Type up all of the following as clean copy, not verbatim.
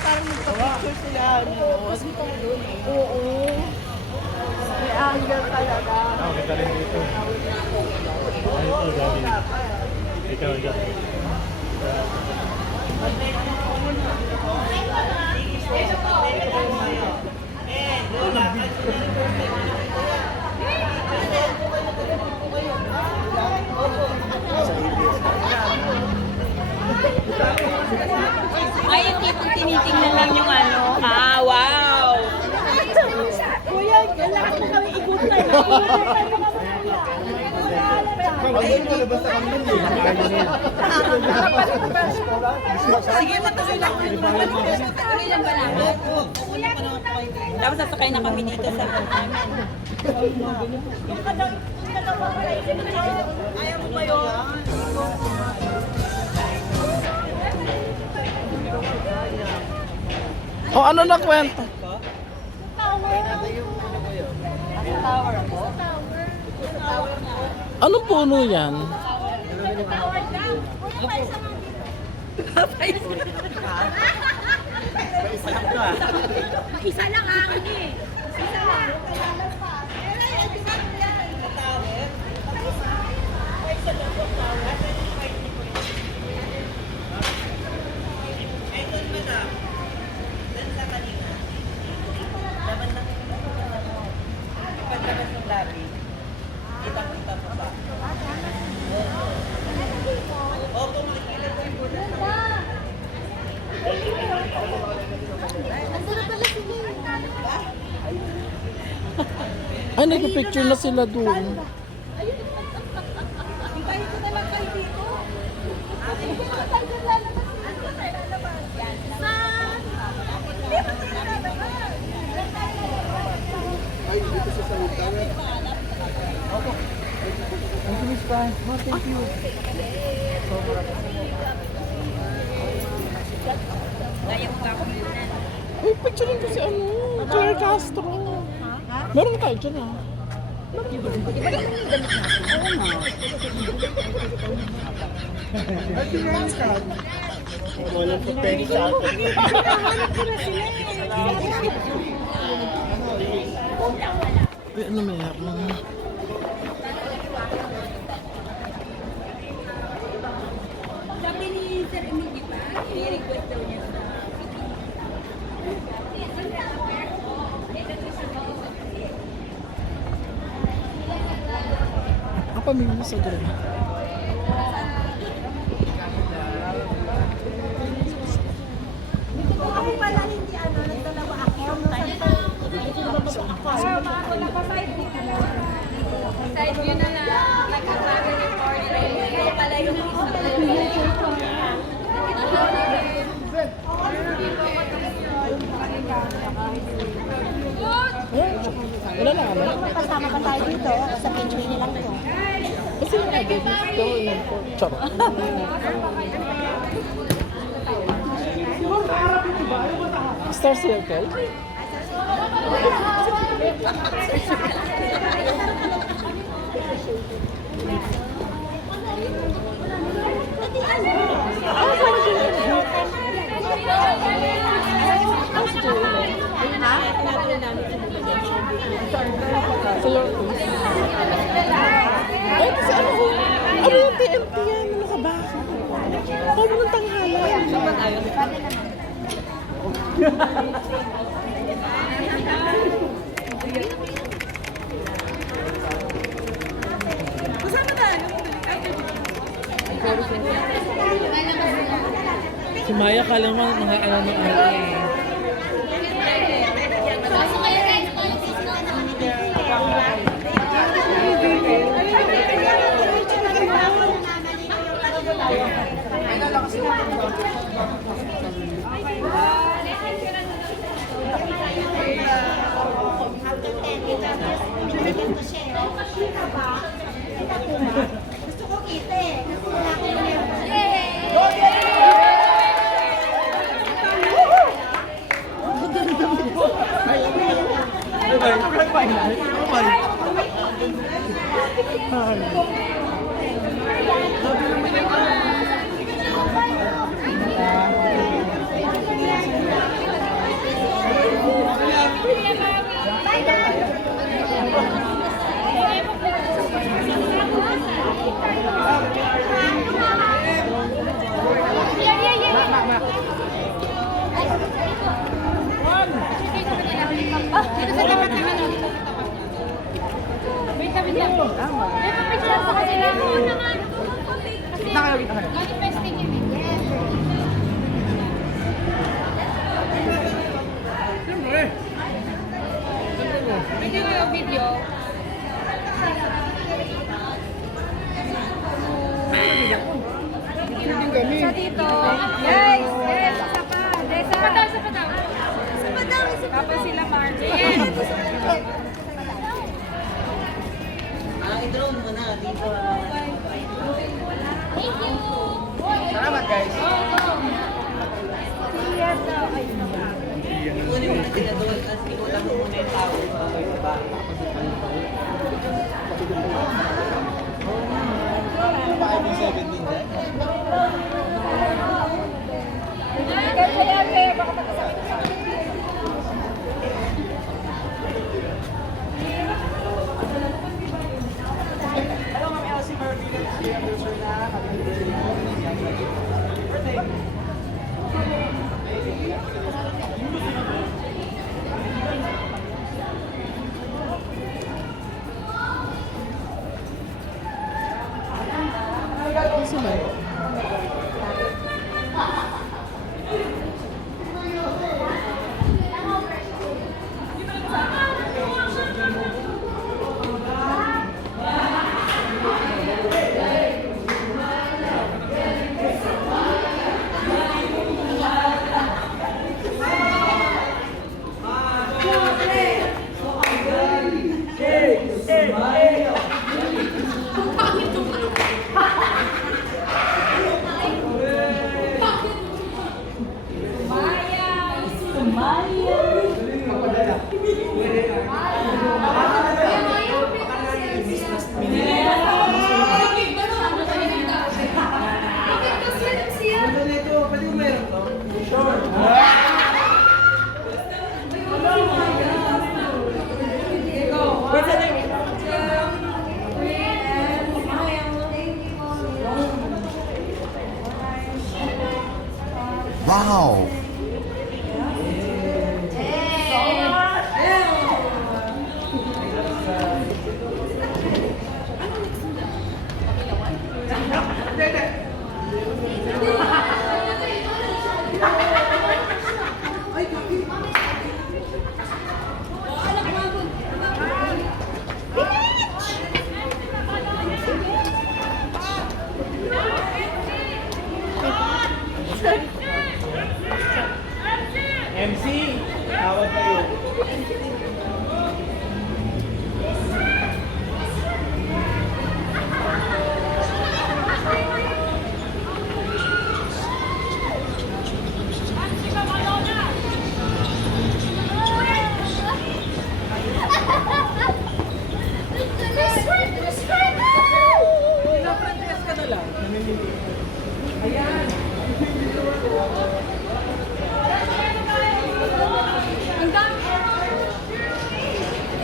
parang magpa-picture sila. Kasi pang doon eh. Oo. May angle talaga. Kita rin dito. Ano ito, gabi? Ikaw, dyan. Ay, yung tipong tinitingnan lang yung ano. Ah, wow! Kuya, kailangan mo kami ikutan. Sige, matuloy lang. Tuloy lang ba lang? Tapos sasakay na kami dito sa ayaw mo ba yun? O ano na kwento? Anong puno yan? Isa lang ang eh. Isa lang. Ay, nagpipicture na sila doon. Hintayin ko na lang kayo dito. Ay, dito sa salutan. Thank you, Miss Fran. Oh, thank you. Uy, picturein ko si ano, Joel Castro. Meron tayo dyan ah. Walang pagpengi sa akin. Uy, ano meron? Sabi ni Sir Emil, di ba? I-request daw niya sa Apa minum sa doon? ako pala hindi ano, nagdalawa ako. side view na lang. Nagkakaroon ng portrait. Ito pala yung isa. Wala na kami. Kasama pa tayo dito sa Pinchway nilang to. Kasi yung mga baby, gawin lang po. Charot. Star Circle? Sa Lord. Ay, kasi ano yung TMT yan? Ano ka ba? Ako mo ng tanghala. Si Maya kala mo mga ano ng ano eh. Gusto ko kita eh. Kasi wala akong Hi. May papicture sa kanila. Oo naman. Kasi manifesting yun eh. Video. Isa dito. Guys, isa pa. Isa pa daw, isa pa daw. Isa pa daw, isa pa daw. Tapos sila Martin. I-drone mo na dito. Thank you. Salamat guys. Yes, daw. Ay, Kunin mo na sila doon at ikutan mo muna yung tao. Diba? kaya, baka magkasakit sa akin. Wow! MC, tawag kayo.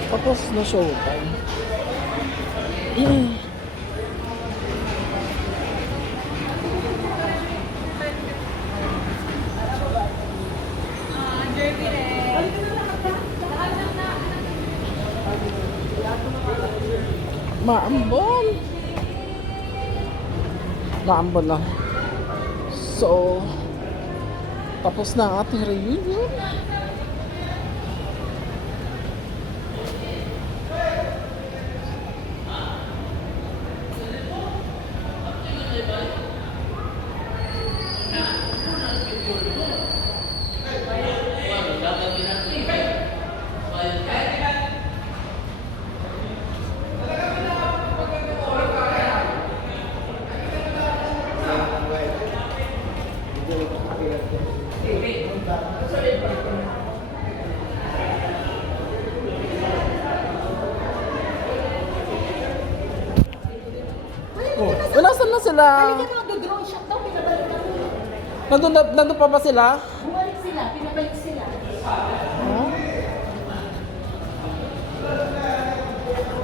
Tapos na showtime. Maambon. Maambon na. So, tapos na ang ating reunion. Wala, saan na sila? Mag-drone shot daw, pinabalik na. Nandun pa ba sila? Bumalik sila, pinabalik sila.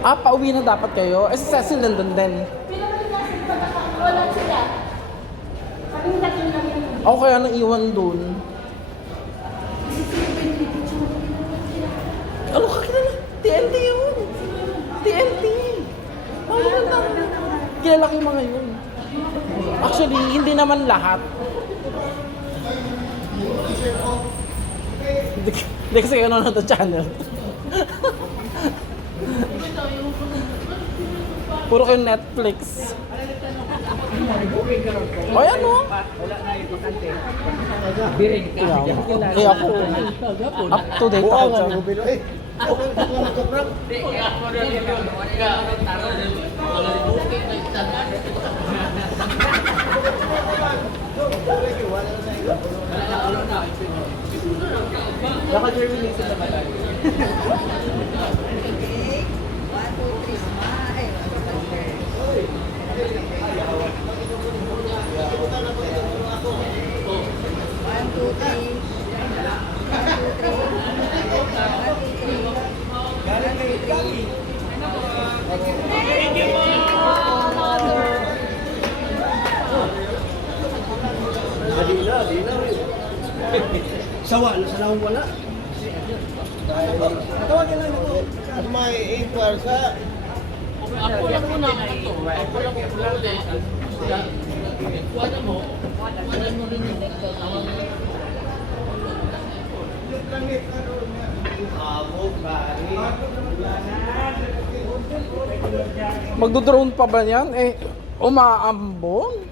Ah, pauwi na dapat kayo? Eh, si Cecil nandun din. Pinabalik na sila, wala sila. Kaming natin lang yun. Ako kaya naiwan dun. Ano ka kilala? TNT yun. TNT. yung mga yun. Actually, hindi naman lahat. Hindi kasi kayo nanonood ng channel. Puro kayo Netflix. O yan o. Eh ako, up to date ako dyan. Sawa na sa nang wala. Tawagin lang ito. At may inquire sa Magdo-drone pa ba yan? Eh, umaambon?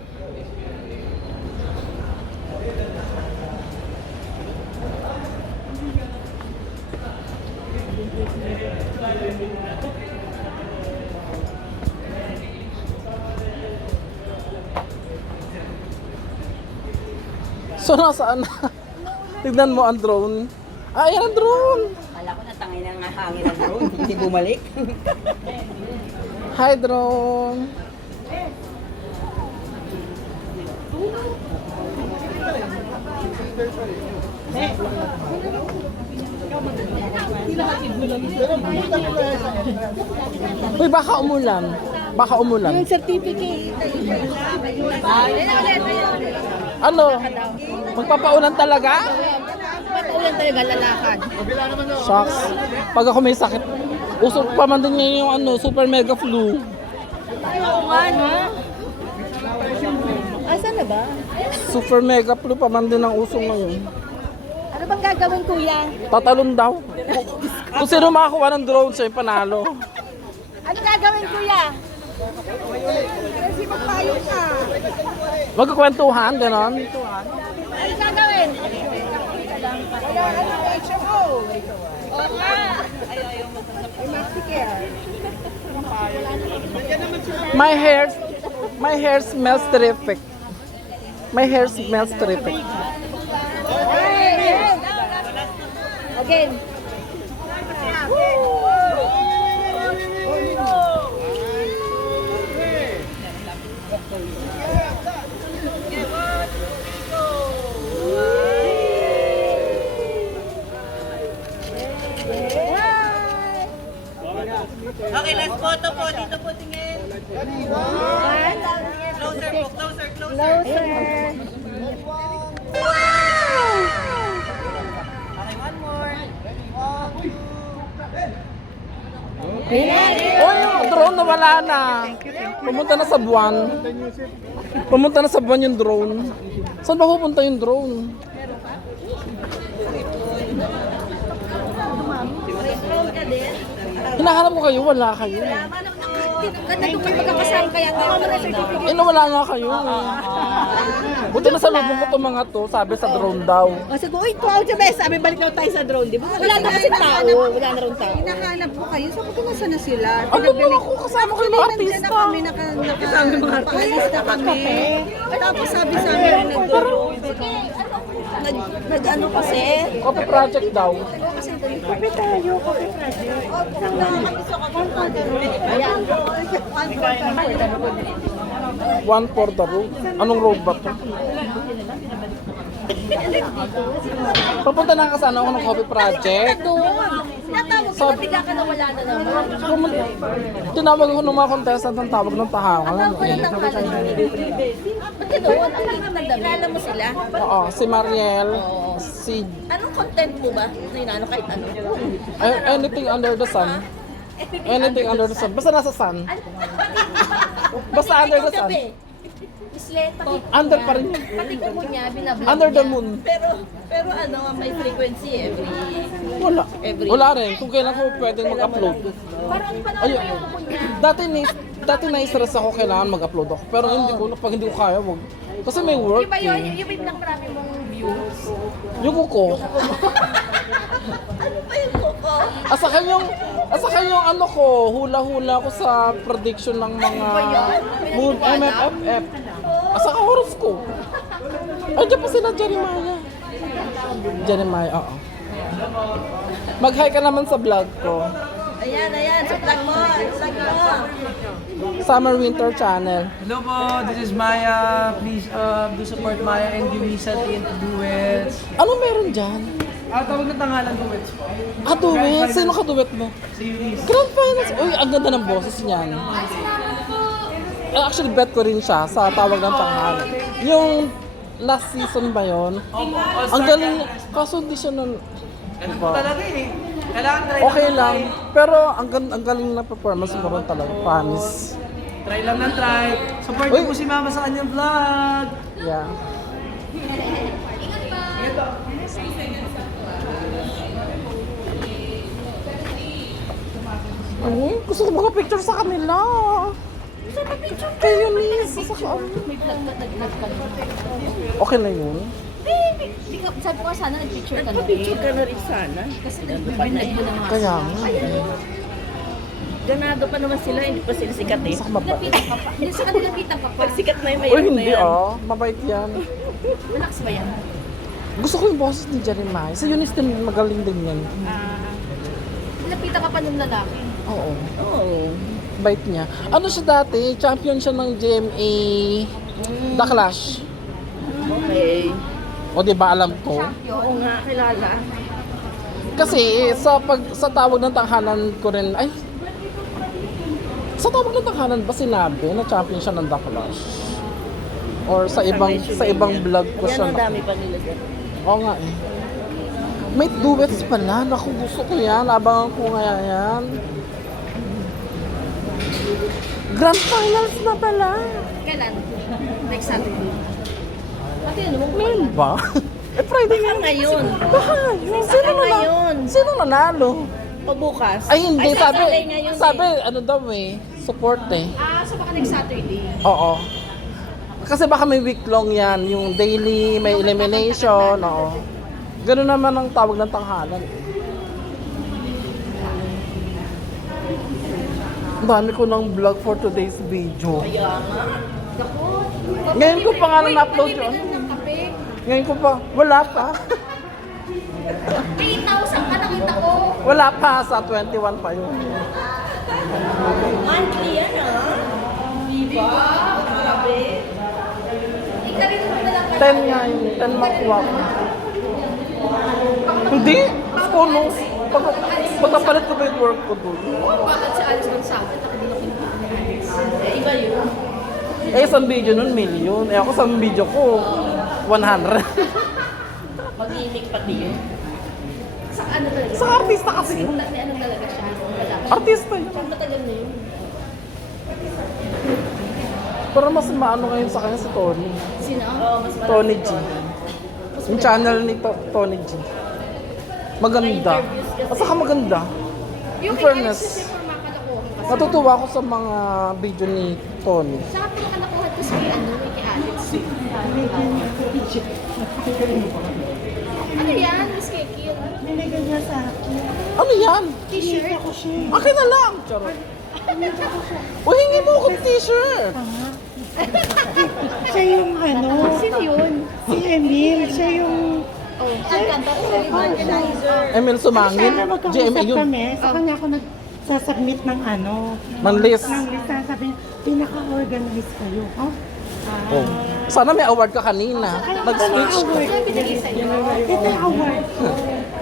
So, nasaan na? Tignan mo ang drone. Ah, ayan ang drone! Kala ko natangay na nga hangin ang drone. Hindi bumalik. Hi, drone! Uy, baka umulan. Baka umulan. Yung certificate. Ano? Magpapaulan talaga? Patuloy talaga lalakad. Shucks. Pag ako may sakit, usok pa man din ngayon yung ano, super mega flu. Oo nga, no? Asan na ba? Super mega flu pa man din ang usok ngayon. Ano bang gagawin, kuya? Tatalon daw. Kung sino makakuha ng drone, siya yung panalo. Ano gagawin, kuya? Kasi magpayo ka. Magkukwentuhan, ganon. Ano gagawin? Wala ka ng HMO. Oo nga. My hair smells terrific. My hair smells terrific. Again. Okay, last photo po. Dito po tingin. Closer po, closer, closer. Okay, one more. Oh, yung drone na wala na. Pumunta na sa buwan. Pumunta na sa buwan yung drone. Saan ba pupunta yung drone? Hinahanap ko kayo, wala kayo. Nandun kayo magkakasama kaya tayo mo na certificate. Eh, nawala nga kayo. Buti na sa lubong ko itong mga to, sabi sa drone daw. O sige, uy, tuwaw siya, bes. Sabi, balik na tayo sa drone, di ba? Wala na kasi tao. Wala na rin tao. Hinahanap ko kayo. Sabi ko, nasa na sila? Ano ba ako kasama ko yung mga Nandiyan artista? na kami, nakaalista kami. Tapos sabi sa amin, nag-ano kasi? Copy project daw. Kape tayo, kape project. One for the road. Anong road ba to? Papunta na kasana ako ng copy project. Natawag ka, bigla ka na wala na naman. Tinawag ako ng mga contestant ng tawag ng tahawan. Ang kuya ng kalan. Ba't ka doon? Ang kilala mo sila? Oo, si Mariel, si Anong content mo ba? Ano kahit ano? anything under the sun. Anything under the sun. Basta nasa sun. Basta under the sun. Under pa rin yun. Pati ko niya, binablog Under the niya. moon. Pero ano, may frequency Wala. Wala rin. Kung kailan ko pwedeng mag-upload. Parang panahon Ayun. yung kuko niya. Dati na-stress ako kailangan mag-upload ako. Pero hindi ko, pag hindi ko kaya, wag. Kasi may work Yung ba yun? eh. Yung ba yung marami mong views? Yung kuko. Ano pa yung kuko? Asakan yung ano ko, hula-hula ko sa prediction ng mga moon MFFF. Asaka horoscope. Ay, dyan pa sila, Jeremiah. Jeremiah, oo. Mag-hi ka naman sa vlog ko. Ayan, sa vlog mo. Summer Winter Channel. Hello po, this is Maya. Please do support Maya and Yumisa in duets. Ano meron dyan? Tawag na tangalan duets po. Duet? Sino ka duet mo? Si Eunice. Grand Finals. Uy, ang ganda ng boses niyan. Actually, bet ko rin siya sa tawag ng pangalan. Yung last season ba yun? Ang galing. Kaso hindi siya nun. Ganun po talaga eh. Kailangan try Okay ng lang. try. Pero ang galing na performance mo rin talaga. Promise. Try lang ng try. Support Uy. niyo po si Mama sa kanyang vlog. Yeah. Ay, gusto ko picture sa kanila. Kay Eunice. May vlog ka, nag-vlog ka na. Okay na yun. Sabi ko sana nag-picture ka na. Picture ka na rin sana. Kasi nag-binag mo na nga. Kaya nga. Ganado pa naman sila, hindi pa sila sikat eh. Saka mabait. Lapitan ka pa. Hindi sa kanila lapitan ka pa. Pag sikat na yung Uy, mayroon na hindi yan. Mabait yan. Malakas ba yan? Gusto ko yung boses ni Jeremiah. Sa Eunice din, magaling din yan. Lapitan ka pa ng lalaki. Oo. Oo. Bait niya. Ano siya dati? Champion siya ng GMA The Clash. Okay. O di ba alam ko? Oo nga, kilala. Kasi sa tawag ng tanghalan ko rin, ay, sa tawag ng tanghalan ba sinabi na champion siya ng The Clash? Or sa ibang vlog ko Yan siya. ang dami pa nila dyan. Oo nga eh. May duets pala. Naku, gusto ko yan. Abangan ko nga yan. Grand Finals na pala. Kailan? Next Saturday. Pati ano mo? Meron ba? Eh, Friday Baka nga. ngayon. Baka ngayon. Sino ngayon. Sino nanalo? O bukas. Ay, hindi. Saturday ngayon Sabi, ano daw eh. Support eh. So baka next Saturday. Oo. Kasi baka may week long yan. Yung daily, may elimination. Oo. Ganun naman ang tawag ng tanghalan. Ang dami ko ng vlog for today's video. Ngayon ko pa nga na-upload yun. Ng kape. Ngayon ko pa. Wala pa. May 8,000 ka nakita ko. Wala pa. Sa 21 pa yun. Monthly yan ah. Diba? Grabe. Ikarin mo na lang. 10 nga yun. 10 makuha ko. Hindi. Ako no. Pagkapalit ko pa yung work ko doon. Bakit si Alice Gonzaga? Hindi na kinuha. Iba yun. Eh, isang video nun, million. Eh, ako sa video ko, 100. Mag-imik pati yun. Sa ano talaga? Sa artista kasi. Ano talaga siya? Wala. Artista yun. Matagal na yun. Pero mas maano ngayon sa kanya si Tony. Sino? Tony G. Yung channel ni Tony G. Maganda. At saka maganda. Yung In kay Alex fairness, kasi purmakalakuhan kasi. natutuwa ako sa mga video ni Tony. Saka purmakalakuhan kasi kay ano, kay Alex. Ano yan? Miss Kekil? Nilagay niya sa akin. Ano yan? T-shirt? Akin na lang. Charot. O, hingi mo akong t-shirt. Siya yung ano, Sino yun? si Emil, siya yung Oh, ang kanta. Emil Sumangin. sana GMA magkausap yun. kami. Sa kanya ako nagsasubmit ng ano, Ng list. ng lista. Sabi niya, pinaka-organize kayo. Oh? Oh. Sana may award ka kanina. Nag-speech ka. Award. Ano binigay sa'yo? Ito yung award ko.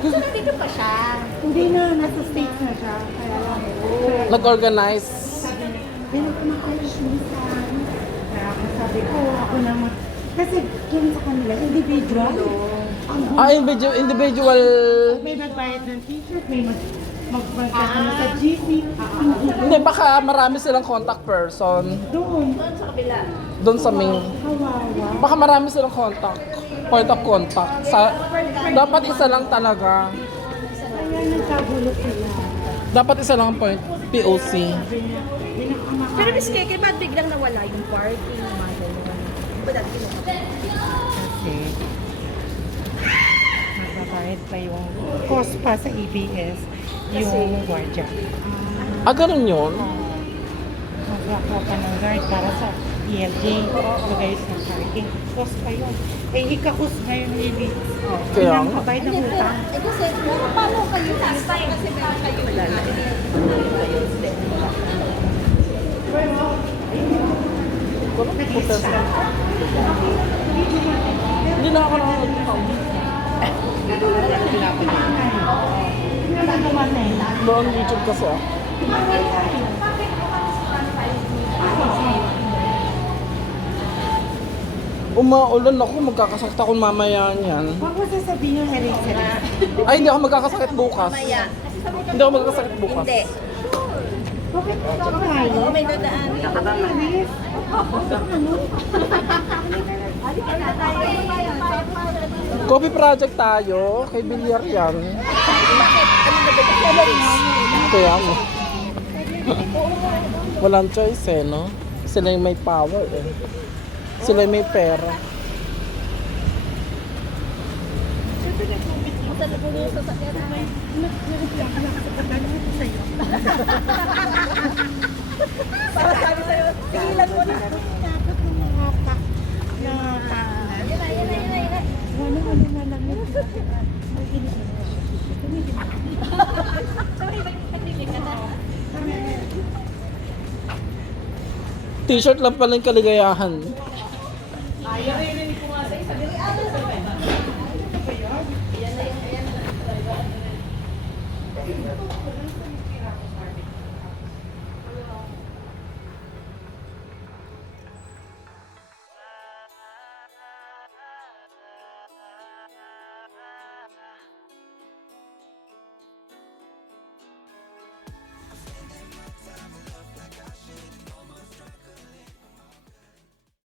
So, nandito pa siya. Hindi na, nasa States na siya. Kaya lang, Nag-organize. pinaka-organize lista. Kaya ako sabi ko, ako naman. Kasi yun sa kanila, individual. Ah, individual. May nagbayad ng t-shirt, may magpagkano sa GC. Hindi, baka marami silang contact person. Doon sa main. Kawawa. Baka marami silang contact. Point of contact. Dapat isa lang talaga. Kaya nagkagulo sila. Dapat isa lang ang point. POC. Pero Miss Keke, ba't biglang nawala yung parking? Mga ganun? Ba dati Kasi magbabayad pa yung cost pa sa EBS yung guardia. Ganun yun? Magkakawa pa ng guard para sa ELJ. Bagay sa parking. Cost pa yun. Eh, ikakos ngayon yung EBS. Kaya Ang nga. kabayad ng utang. Eh kasi, paano kayo tatay? Kasi meron kayo wala na. Hindi na ako nakakalimutan. Doon YouTube kasi ah. Umaulan ako, magkakasakit ako mamaya niyan. Huwag mo sasabihin yung erase. Ay, hindi ako magkakasakit bukas. Hindi ako magkakasakit bukas. Hindi. Bakit tayo? May dadaan. Coffee project tayo, kay Bilyar yan. Kaya mo. Walang choice eh, no? Sila yung may power eh. Sila yung may pera. Para sabi sa'yo, tigilan mo na. T-shirt lang pala yung kaligayahan. Ayaw